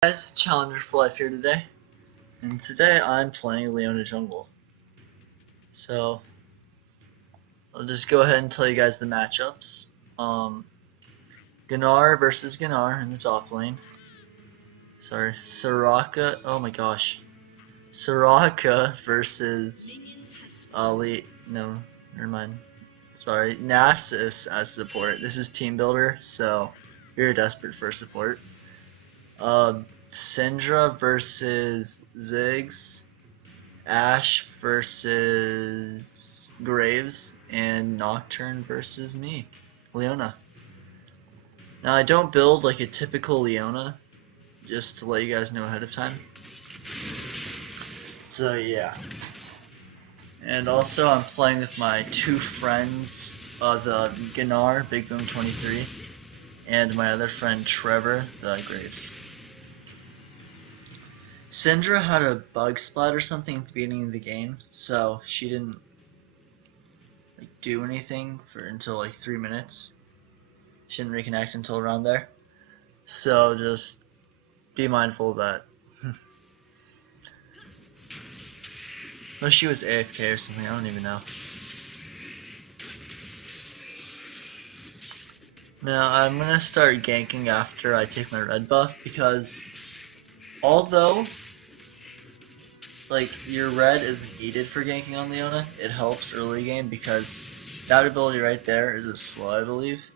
Guys, Challenger for Life here today, and today I'm playing Leona Jungle. So I'll just go ahead and tell you guys the matchups. Gnar versus Gnar in the top lane. Sorry, Soraka. Oh my gosh, Soraka versus Ali. No, never mind. Sorry, Nasus as support. This is team builder, so you're desperate for support. Syndra versus Ziggs. Ash versus Graves, and Nocturne versus me, Leona. Now I don't build like a typical Leona, just to let you guys know ahead of time. So yeah. And also I'm playing with my two friends, the Gnar, Big Boom 23, and my other friend Trevor, the Graves. Syndra had a bug splat or something at the beginning of the game, so she didn't do anything until like 3 minutes. She didn't reconnect until around there. So just be mindful of that. Unless she was AFK or something, I don't even know. Now I'm gonna start ganking after I take my red buff, because although like your red isn't needed for ganking on Leona, it helps early game because that ability right there is a slow, I believe.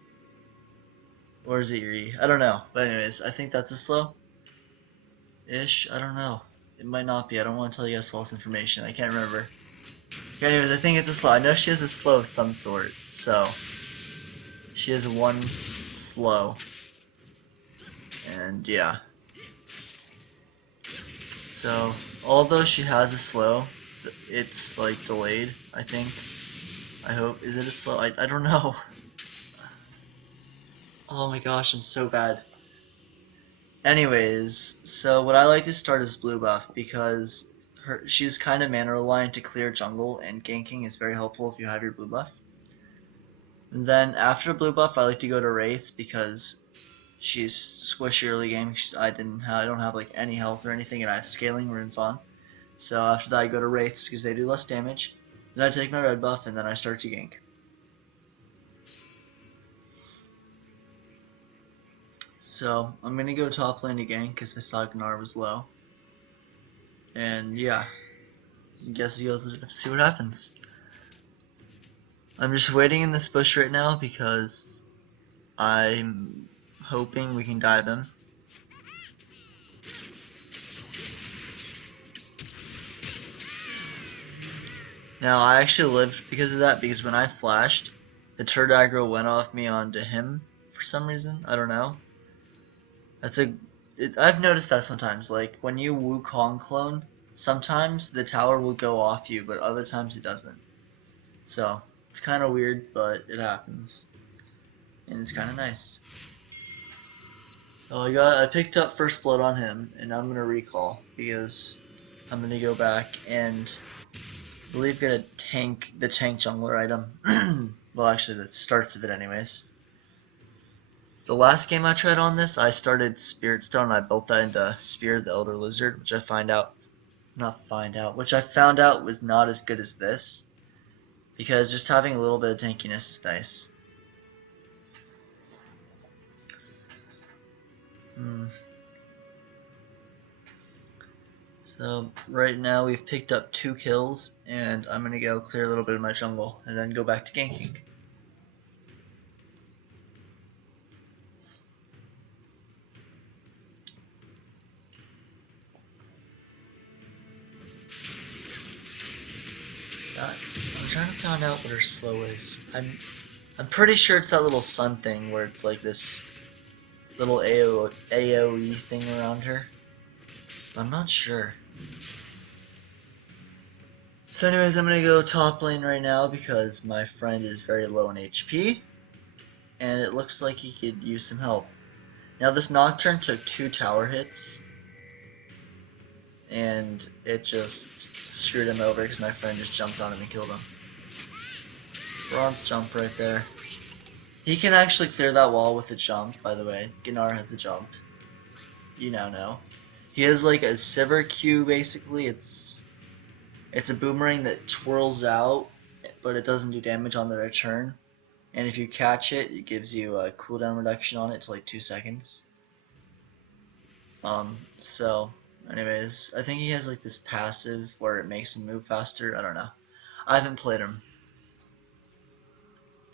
Or is it your E? I don't know. But anyways, I think that's a slow. Ish? I don't know. It might not be. I don't want to tell you guys false information. I can't remember. Anyways, I think it's a slow. I know she has a slow of some sort. So she has one slow. And yeah. So although she has a slow, it's like delayed, I think. I hope. Is it a slow? I don't know. Oh my gosh, I'm so bad. Anyways, so what I like to start is blue buff because she's kind of mana reliant to clear jungle, and ganking is very helpful if you have your blue buff. And then after blue buff, I like to go to Wraiths because she's squishy early game. I don't have like any health or anything, and I have scaling runes on. So after that, I go to Wraiths because they do less damage. Then I take my red buff, and then I start to gank. So I'm gonna go top lane again because I saw Gnar was low. And yeah, I guess you guys will see what happens. I'm just waiting in this bush right now because I'm hoping we can dive him. Now I actually lived because of that, because when I flashed, the turret aggro went off me onto him for some reason. I don't know. I've noticed that sometimes, like when you Wukong clone, sometimes the tower will go off you, but other times it doesn't. So it's kind of weird, but it happens, and it's kind of nice. So I picked up first blood on him, and I'm gonna recall because I'm gonna go back and I believe gonna tank the tank jungler item. Well, actually, the starts of it anyways. The last game I tried on this, I started Spirit Stone and I built that into Spear the Elder Lizard, which I found out was not as good as this, because just having a little bit of tankiness is nice. So right now we've picked up 2 kills, and I'm gonna go clear a little bit of my jungle and then go back to ganking. I'm trying to find out what her slow is. I'm pretty sure it's that little sun thing where it's like this little AoE thing around her. I'm not sure. So anyways, I'm gonna go top lane right now because my friend is very low in HP, and it looks like he could use some help. Now this Nocturne took 2 tower hits, and it just screwed him over because my friend just jumped on him and killed him. Bronze jump right there. He can actually clear that wall with a jump, by the way. Gnar has a jump. You now know. He has like a Sivir Q basically. It's a boomerang that twirls out, but it doesn't do damage on the return. And if you catch it, it gives you a cooldown reduction on it to like 2 seconds. So anyways, I think he has like this passive where it makes him move faster. I don't know. I haven't played him.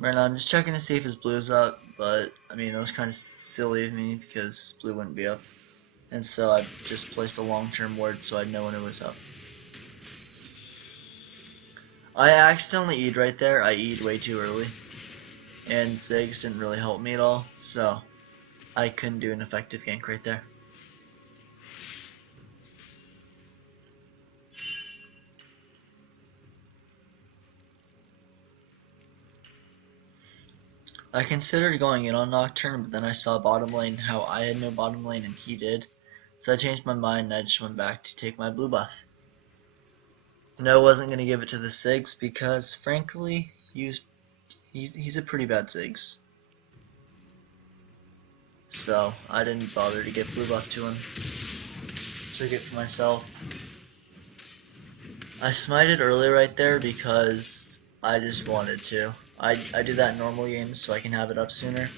Right now I'm just checking to see if his blue's up, but I mean that was kind of silly of me because his blue wouldn't be up. And so I just placed a long-term ward so I'd know when it was up. I accidentally E'd right there. I E'd way too early. And Ziggs didn't really help me at all, so I couldn't do an effective gank right there. I considered going in on Nocturne, but then I saw bottom lane how I had no bottom lane and he did. So I changed my mind and I just went back to take my blue buff. No, I wasn't going to give it to the Ziggs because, frankly, he's a pretty bad Ziggs. So I didn't bother to get blue buff to him. Took it for myself. I smited early right there because I just wanted to. I do that in normal games so I can have it up sooner.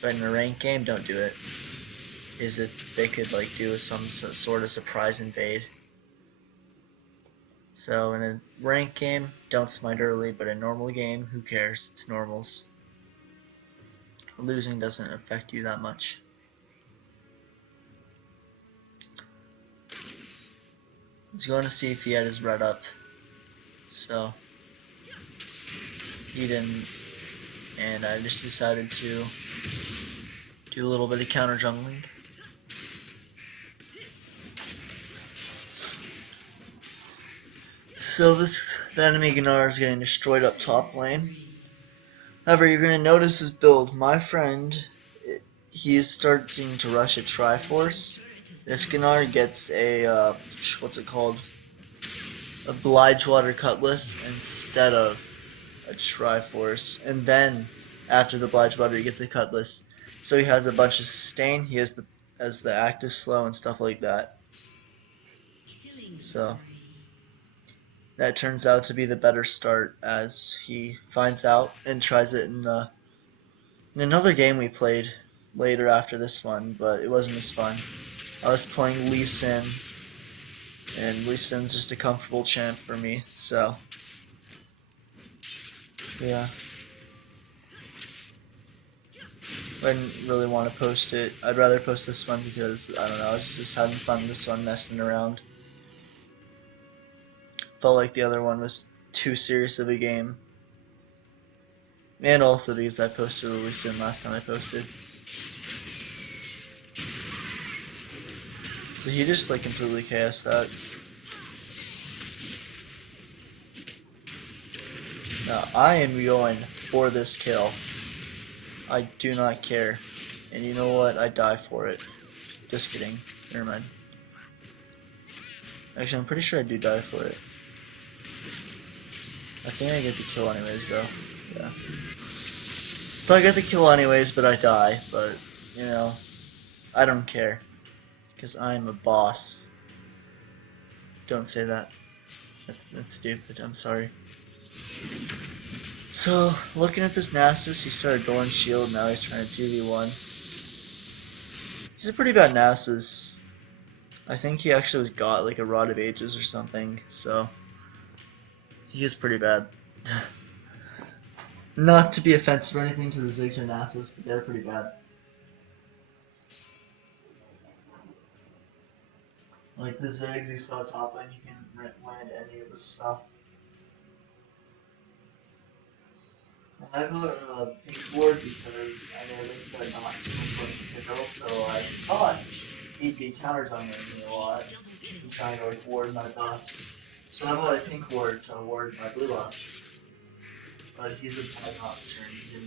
But in a ranked game, don't do it. Is it they could like do some sort of surprise invade. So in a ranked game, don't smite early, but in a normal game, who cares? It's normals. Losing doesn't affect you that much. I was going to see if he had his red up. So he didn't, and I just decided to do a little bit of counter jungling. So the enemy Gnar is getting destroyed up top lane. However, you're going to notice his build. My friend, he's starting to rush a Triforce. This Gnar gets a, what's it called? A Blightwater Cutlass instead of a Triforce. And then, after the Blightwater, he gets a Cutlass. So he has a bunch of sustain, he has the active slow and stuff like that. So that turns out to be the better start as he finds out and tries it in another game we played later after this one, but it wasn't as fun. I was playing Lee Sin, and Lee Sin's just a comfortable champ for me, so yeah. I didn't really want to post it. I'd rather post this one because, I don't know, I was just having fun this one, messing around. Felt like the other one was too serious of a game. And also because I posted a Lee Sin last time I posted. So he just like completely chaosed that. Now I am going for this kill. I do not care. And you know what? I die for it. Just kidding. Never mind. Actually, I'm pretty sure I do die for it. I think I get the kill anyways though. Yeah. So I get the kill anyways, but I die. But, you know, I don't care. Because I'm a boss. Don't say that. That's stupid. I'm sorry. So, looking at this Nasus, he started going shield, now he's trying to 2v1. He's a pretty bad Nasus. I think he actually got like a Rod of Ages or something, so he is pretty bad. Not to be offensive or anything to the Ziggs or Nasus, but they're pretty bad. Like the Ziggs you saw top lane, you can land any of the stuff. I got a pink ward because I noticed that not playing Kindle, so I thought he'd be counter jungling me a lot and trying to like ward my buffs. So I bought a pink ward to ward my blue buff. But he's a bad Nocturne, he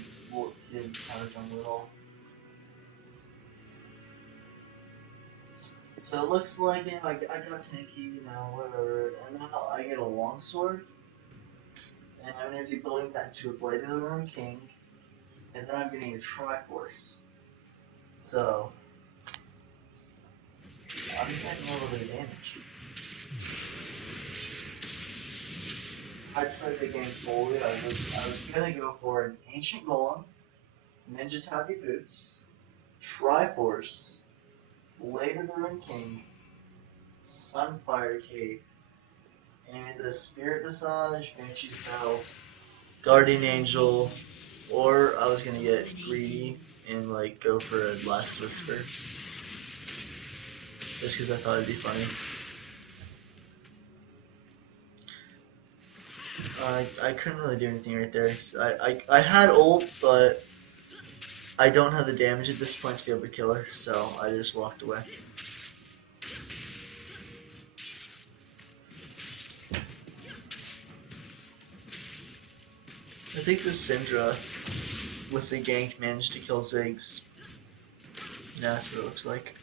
didn't counter jungle at all. So it looks like, you know, I got tanky, you know, whatever, and now I get a longsword. And I'm going to be building that into a Blade of the Ruined King, and then I'm getting a Triforce. So, I'm getting a little bit of damage. I played the game fully. I was gonna go for an Ancient Golem, Ninja Taffy Boots, Triforce, Blade of the Rune King, Sunfire Cape, and a Spirit Massage, Banshee's Bow, Guardian Angel, or I was gonna get greedy and like go for a Last Whisper, just because I thought it'd be funny. I couldn't really do anything right there. I had ult, but I don't have the damage at this point to be able to kill her, so I just walked away. I think the Syndra with the gank managed to kill Ziggs. Yeah, that's what it looks like.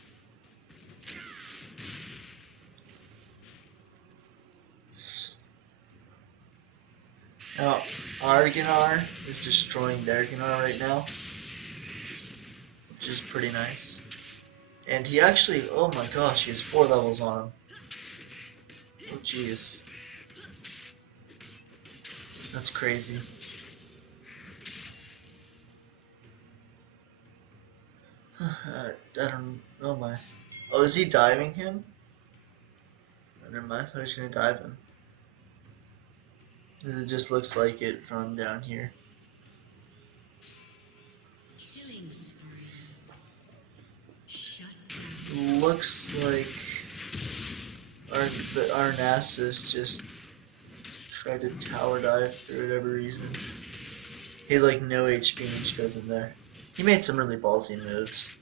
Now, our Gnar is destroying their Gnar right now, which is pretty nice. And he actually, oh my gosh, he has 4 levels on him. Oh jeez. That's crazy. I don't, oh my. Oh, is he diving him? Oh, never mind, I thought he was gonna dive him. Because it just looks like it from down here. Looks like our Nasus just tried to tower dive for whatever reason. He had like no HP and he just goes in there. He made some really ballsy moves.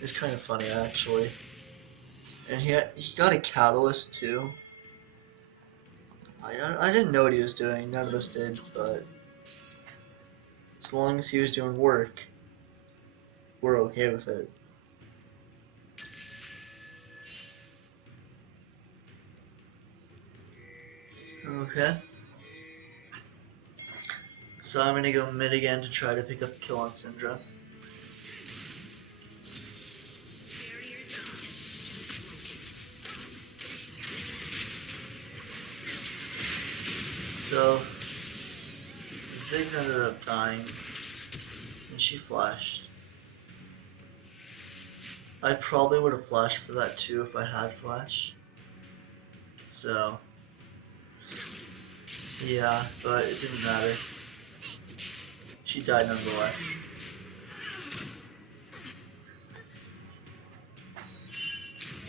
It's kind of funny actually. And he got a catalyst too. I didn't know what he was doing, none of us did, but as long as he was doing work, we're okay with it. Okay. So I'm gonna go mid again to try to pick up a kill on Syndra. So Ziggs ended up dying and she flashed. I probably would have flashed for that too if I had flash. So yeah, but it didn't matter. She died nonetheless.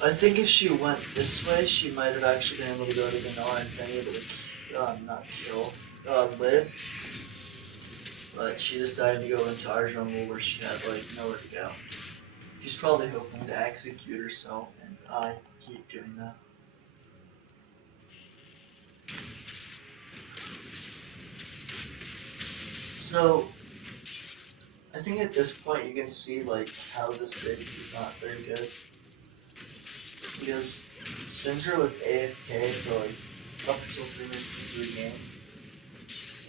I think if she went this way, she might have actually been able to go to the Gnar and been able to not kill, live. But she decided to go into our jungle where she had like nowhere to go. She's probably hoping to execute herself, and I keep doing that. So, I think at this point you can see like how the Ziggs is not very good. Because Syndra was AFK for like up until 3 minutes into the game,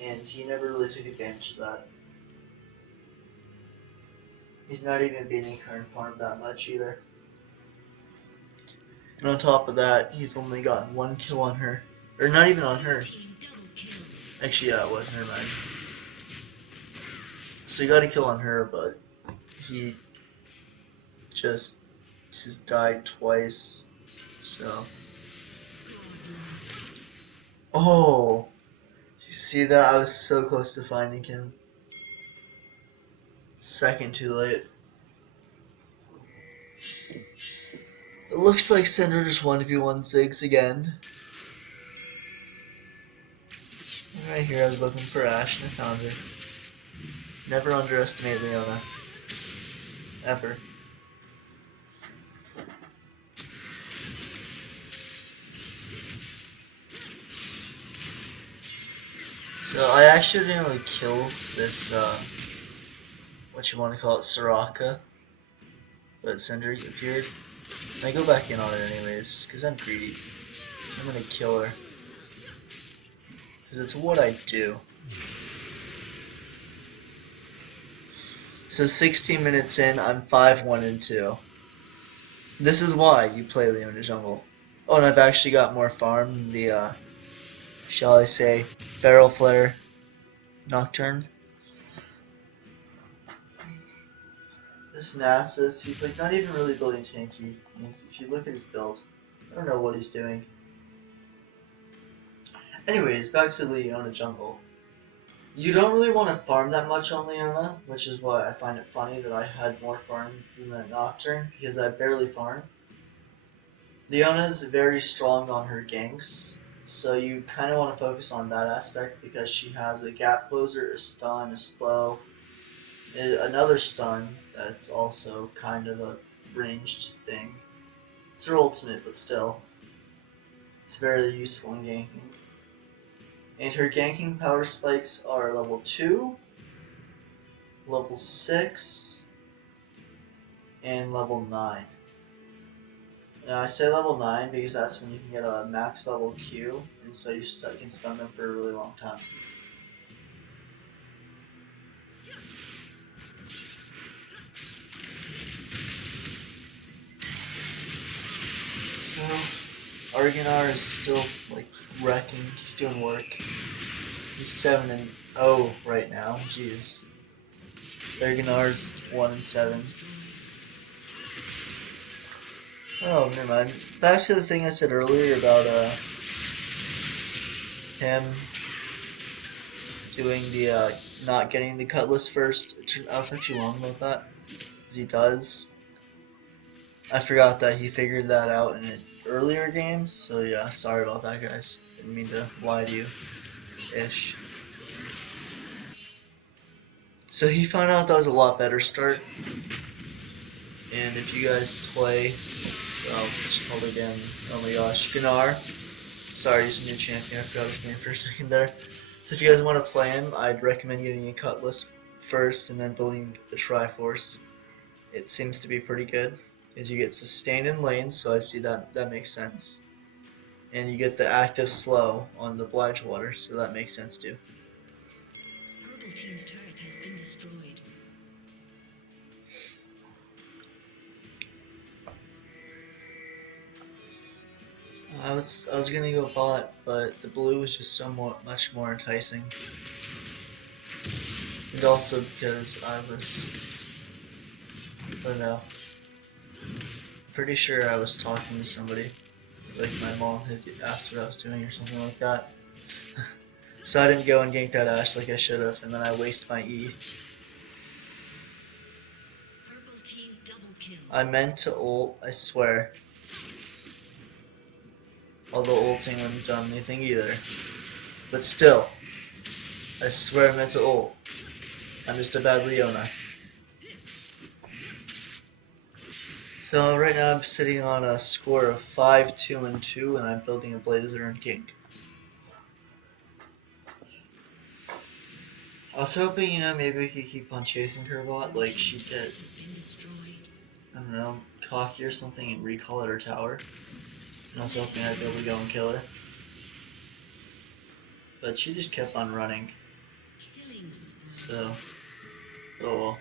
and he never really took advantage of that. He's not even beating current form that much either. And on top of that, he's only gotten 1 kill on her. Or not even on her. Actually, yeah, it was, never mind. So he got a kill on her, but he just died twice. So. Oh! Did you see that? I was so close to finding him. Second too late. It looks like Syndra just 1v1 Ziggs again. Right here I was looking for Ashe and I found her. Never underestimate Leona. Ever. So I actually didn't really kill this, what you want to call it, Soraka. But Syndra appeared. I go back in on it anyways, because I'm greedy. I'm gonna kill her. Because it's what I do. So 16 minutes in, I'm 5-1-2. This is why you play Leona jungle. Oh, and I've actually got more farm than the, shall I say, Barrel Flare Nocturne. This Nasus, he's like not even really building tanky. I mean, if you look at his build, I don't know what he's doing. Anyways, back to Leona jungle. You don't really want to farm that much on Leona, which is why I find it funny that I had more farm than the Nocturne, because I barely farm. Leona's very strong on her ganks, so you kind of want to focus on that aspect because she has a gap closer, a stun, a slow, another stun that's also kind of a ranged thing. It's her ultimate, but still, it's very useful in ganking. And her ganking power spikes are level 2, level 6, and level 9. Now I say level 9 because that's when you can get a max level Q, and so you can stun them for a really long time. So Argonar is still like wrecking. He's doing work. He's 7-0 right now. Jeez. Argonar's 1-7. Oh, never mind. Back to the thing I said earlier about him doing the not getting the cutlass first. I was actually wrong about that, because he does. I forgot that he figured that out in an earlier game, so yeah, sorry about that, guys. Didn't mean to lie to you. Ish. So he found out that was a lot better start. And if you guys play, what's it called again? Oh my gosh, Gnar. Sorry, he's a new champion. I forgot his name for a second there. So if you guys want to play him, I'd recommend getting a Cutlass first and then building the Triforce. It seems to be pretty good, as you get sustained in lanes, so I see that makes sense. And you get the active slow on the Blightwater, so that makes sense too. Purple team's turret has been destroyed. I was gonna go bot, but the blue was just so much more enticing, and also because I don't know, pretty sure I was talking to somebody, like my mom had asked what I was doing or something like that. So I didn't go and gank that Ashe like I should have, and then I waste my E. Purple team double kill. I meant to ult, I swear. Although ulting wouldn't have done anything either. But still, I swear I meant to ult. I'm just a bad Leona. So right now I'm sitting on a score of 5-2-2, and I'm building a Bladezer King. I was hoping, maybe we could keep on chasing her bot, like she did. I don't know, cocky or something and recall at her tower. And I was hoping I'd be able to go and kill her. But she just kept on running. So, oh well.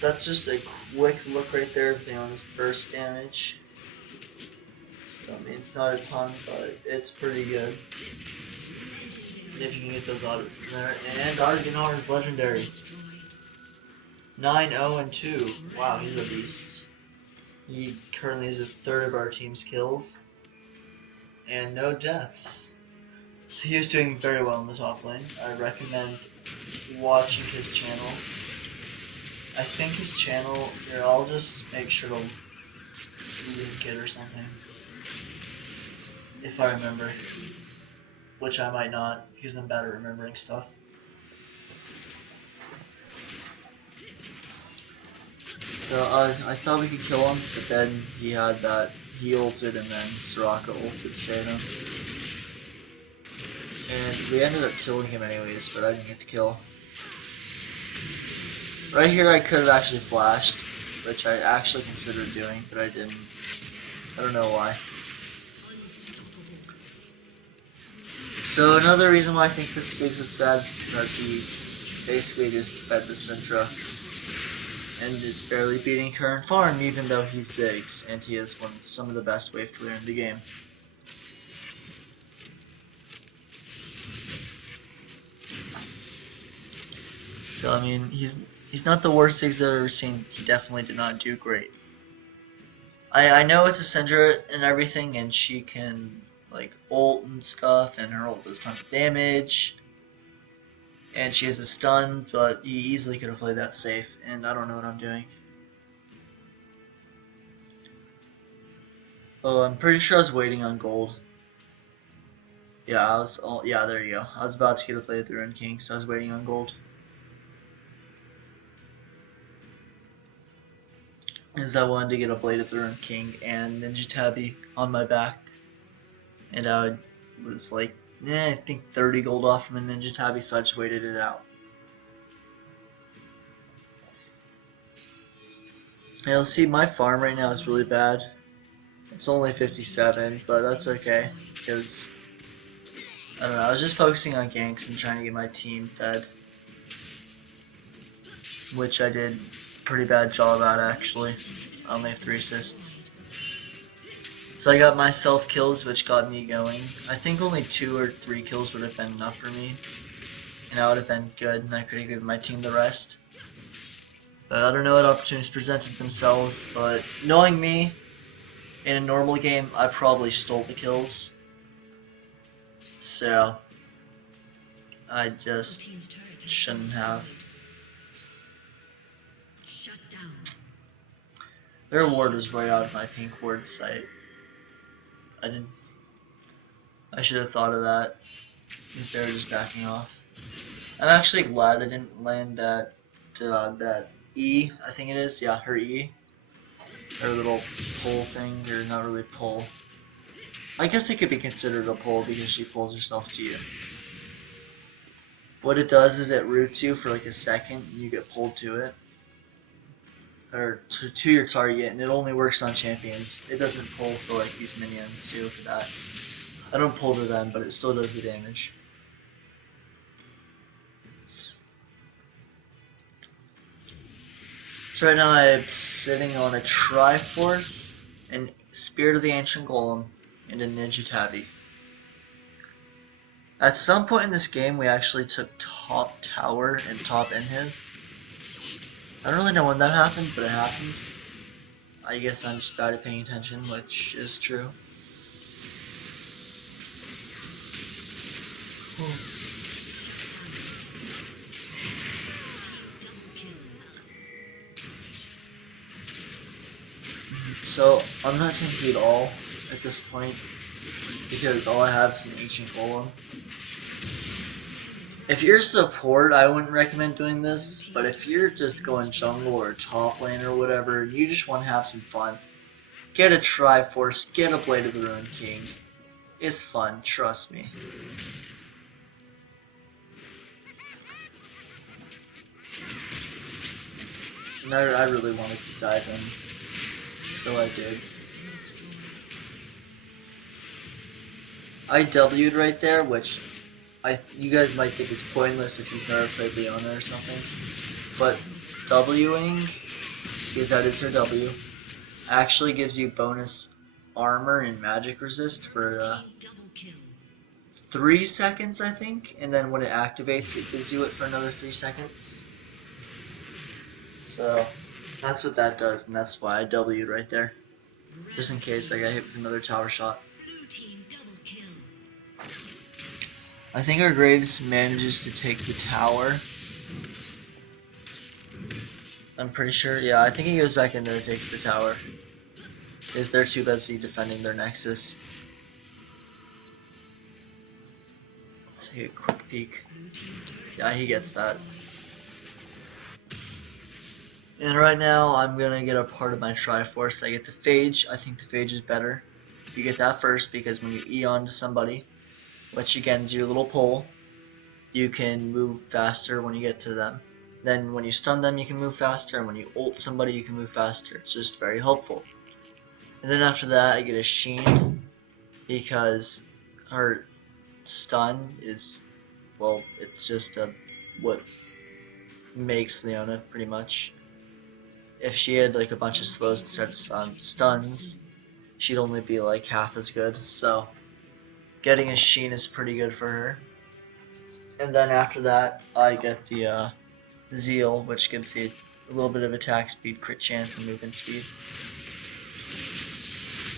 That's just a quick look right there of Leona's burst damage. So, I mean, it's not a ton, but it's pretty good. And if you can get those autos in there. And Argonar is legendary. 9-0-2. Wow, he's a beast. He currently is a third of our team's kills. And no deaths. So he was doing very well in the top lane. I recommend watching his channel. I think his channel, here, I'll just make sure to link it or something. If I remember. Which I might not, because I'm bad at remembering stuff. So I thought we could kill him, but then he had that, he ulted and then Soraka ulted to save him. And we ended up killing him anyways, but I didn't get to kill. Right here I could have actually flashed, which I actually considered doing, but I didn't. I don't know why. So another reason why I think this Ziggs is bad is because he basically just fed the Syndra and is barely beating current farm even though he's Ziggs and he is some of the best wave clear in the game. So I mean he's not the worst Ziggs I've ever seen. He definitely did not do great. I know it's a Syndra and everything and she can like ult and stuff and her ult does tons of damage. And she has a stun, but he easily could have played that safe, and I don't know what I'm doing. Oh, I'm pretty sure I was waiting on gold. Yeah, yeah, there you go. I was about to get a play with the Rune King, so I was waiting on gold. Because I wanted to get a blade of the Rune King and Ninja Tabby on my back. And I was like, I think 30 gold off from a Ninja Tabby, so I just waited it out. You'll see my farm right now is really bad. It's only 57, but that's okay, because, I don't know, I was just focusing on ganks and trying to get my team fed. Which I did a pretty bad job at, actually. I only have 3 assists. So I got myself kills, which got me going. I think only 2 or 3 kills would have been enough for me. And I would have been good, and I could have given my team the rest. But I don't know what opportunities presented themselves, but knowing me, in a normal game, I probably stole the kills. So, I just shouldn't have. Their ward was right out of my pink ward sight. I should have thought of that, because they were just backing off. I'm actually glad I didn't land that E, I think it is, yeah, her E. Her little pull thing, or not really pull. I guess it could be considered a pull because she pulls herself to you. What it does is it roots you for like a second and you get pulled to it. Or to your target, and it only works on champions. It doesn't pull for like these minions too for that. I don't pull to them, but it still does the damage. So right now I'm sitting on a Triforce, an Spirit of the Ancient Golem, and a Ninja Tabby. At some point in this game, we actually took top tower and top inhib. I don't really know when that happened, but it happened. I guess I'm just bad at paying attention, which is true. So, I'm not tanky at all at this point, because all I have is an Ancient Golem. If you're support, I wouldn't recommend doing this, but if you're just going jungle or top lane or whatever, and you just want to have some fun, get a Triforce, get a Blade of the Rune King. It's fun, trust me. And I really wanted to dive in, so I did. I W'd right there, which you guys might think is pointless if you've never played Leona or something, but Wing, because that is her W, actually gives you bonus armor and magic resist for 3 seconds, I think, and then when it activates, it gives you it for another 3 seconds. So that's what that does, and that's why I W'd right there, just in case I got hit with another tower shot. I think our Graves manages to take the tower. I'm pretty sure. Yeah, I think he goes back in there and takes the tower. Because they're too busy defending their Nexus. Let's take a quick peek. Yeah, he gets that. And right now, I'm gonna get a part of my Triforce. I get the Phage. I think the Phage is better. You get that first because when you E onto somebody, which again is your little pull, you can move faster when you get to them. Then when you stun them, you can move faster, and when you ult somebody, you can move faster. It's just very helpful. And then after that, I get a Sheen, because her stun is, well, it's just what makes Leona pretty much. If she had like a bunch of slows instead of stuns, she'd only be like half as good. So getting a Sheen is pretty good for her. And then after that, I get the Zeal, which gives you a little bit of attack speed, crit chance, and movement speed.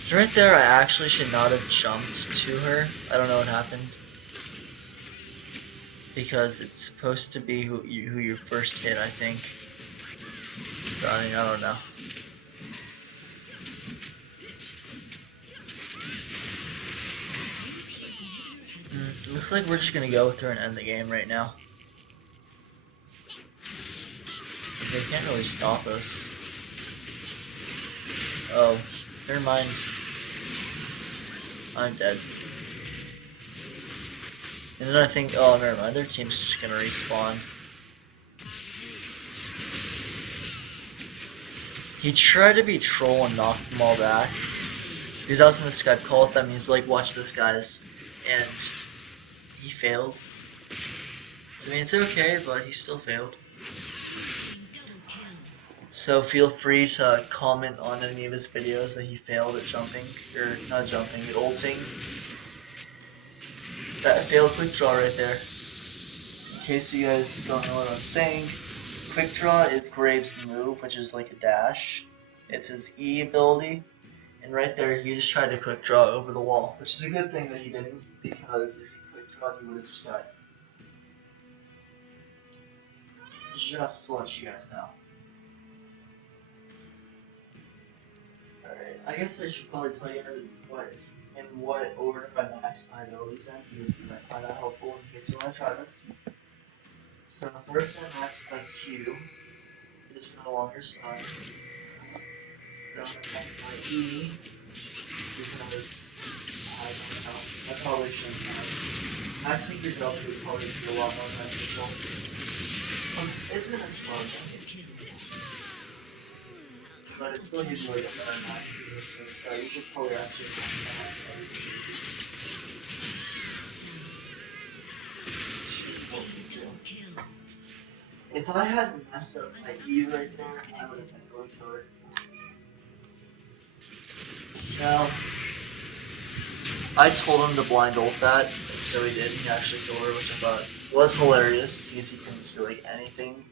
So right there, I actually should not have jumped to her. I don't know what happened. Because it's supposed to be who you first hit, I think. So I don't know. Looks like we're just gonna go through and end the game right now. Because they can't really stop us. Oh, never mind. I'm dead. And then I think, oh, never mind. Their team's just gonna respawn. He tried to be troll and knock them all back. Because I was in the Skype call with them. He's like, watch this, guys. And he failed. So I mean, it's okay, but he still failed. So feel free to comment on any of his videos that he failed at jumping, or not jumping, at ulting. That failed quick draw right there. In case you guys don't know what I'm saying, quick draw is Graves' move, which is like a dash. It's his E ability, and right there he just tried to quick draw over the wall, which is a good thing that he didn't, because if he quick draw he would have just died. Just to let you guys know. Alright, I guess I should probably tell you guys what order my max my abilities in, because you might find that helpful in case you want to try this. So first I max my Q, is no longer stun. Then I max my E, because I don't know, I probably shouldn't have. Maxing your W would probably be a lot more beneficial. This isn't a slow game, but it still gives you like a better match resistance, so you should probably actually max that out. If I hadn't messed up my E right there, I would have been going for it. Now, I told him to blind ult that, and so he did. He actually killed her, which I thought was hilarious, because he couldn't see like anything.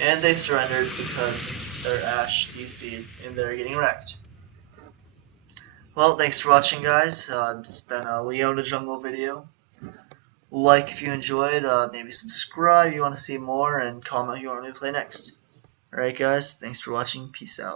And they surrendered because their Ashe DC'd and they're getting wrecked. Well, thanks for watching, guys. It's been a Leona jungle video. Like if you enjoyed, maybe subscribe if you want to see more, and comment who you want me to play next. Alright guys, thanks for watching, peace out.